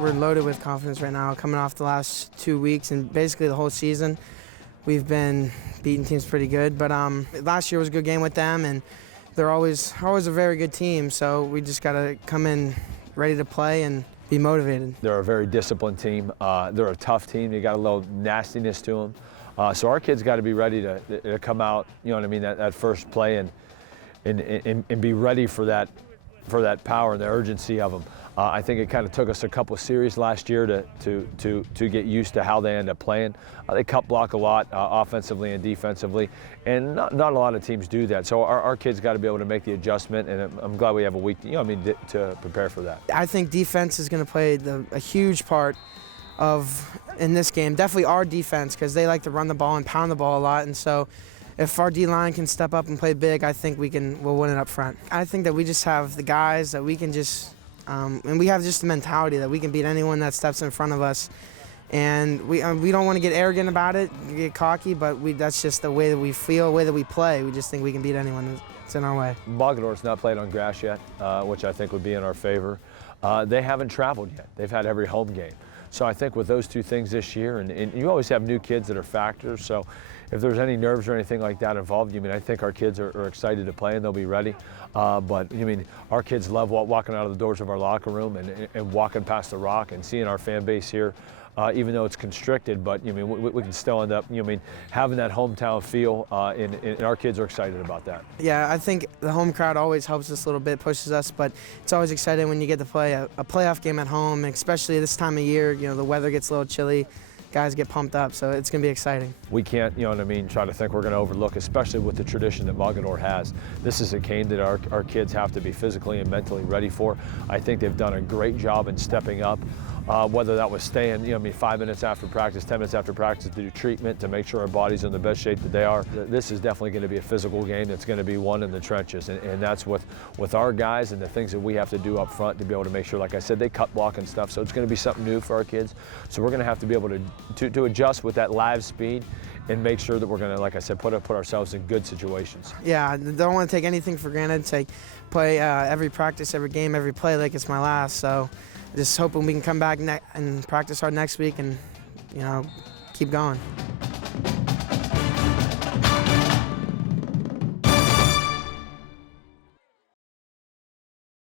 we're loaded with confidence right now, coming off the last 2 weeks and basically the whole season. We've been beating teams pretty good, but last year was a good game with them, and they're always a very good team, so we just got to come in ready to play and be motivated. They're a very disciplined team. They're a tough team. They got a little nastiness to them. So our kids got to be ready to come out, you know what I mean, that first play and be ready for that power and the urgency of them. I think it kind of took us a couple of series last year to get used to how they end up playing. They cut block a lot offensively and defensively, and not a lot of teams do that. So our kids got to be able to make the adjustment, and I'm glad we have a week, to prepare for that. I think defense is going to play a huge part in this game. Definitely our defense, because they like to run the ball and pound the ball a lot, and so if our D-line can step up and play big, I think we'll win it up front. I think that we just have the guys that we can just, and we have just the mentality that we can beat anyone that steps in front of us. And we don't want to get arrogant about it, get cocky, but that's just the way that we feel, the way that we play. We just think we can beat anyone that's in our way. Mogadore's not played on grass yet, which I think would be in our favor. They haven't traveled yet. They've had every home game. So I think with those two things this year, and you always have new kids that are factors, so if there's any nerves or anything like that involved, I think our kids are excited to play and they'll be ready. But our kids love walking out of the doors of our locker room and walking past the rock and seeing our fan base here, even though it's constricted, but we can still end up having that hometown feel, and our kids are excited about that. Yeah, I think the home crowd always helps us a little bit, pushes us, but it's always exciting when you get to play a playoff game at home, especially this time of year. The weather gets a little chilly. Guys get pumped up, so it's going to be exciting. We can't, try to think we're going to overlook, especially with the tradition that Mogadore has. This is a game that our kids have to be physically and mentally ready for. I think they've done a great job in stepping up, whether that was staying, 5 minutes after practice, 10 minutes after practice to do treatment to make sure our body's in the best shape that they are. This is definitely going to be a physical game that's going to be won in the trenches, and that's with our guys and the things that we have to do up front to be able to make sure, like I said, they cut block and stuff, so it's going to be something new for our kids. So we're going to have to be able to adjust with that live speed and make sure that we're going to, like I said, put ourselves in good situations. Yeah, I don't want to take anything for granted. Play every practice, every game, every play like it's my last. So just hoping we can come back and practice hard next week and keep going.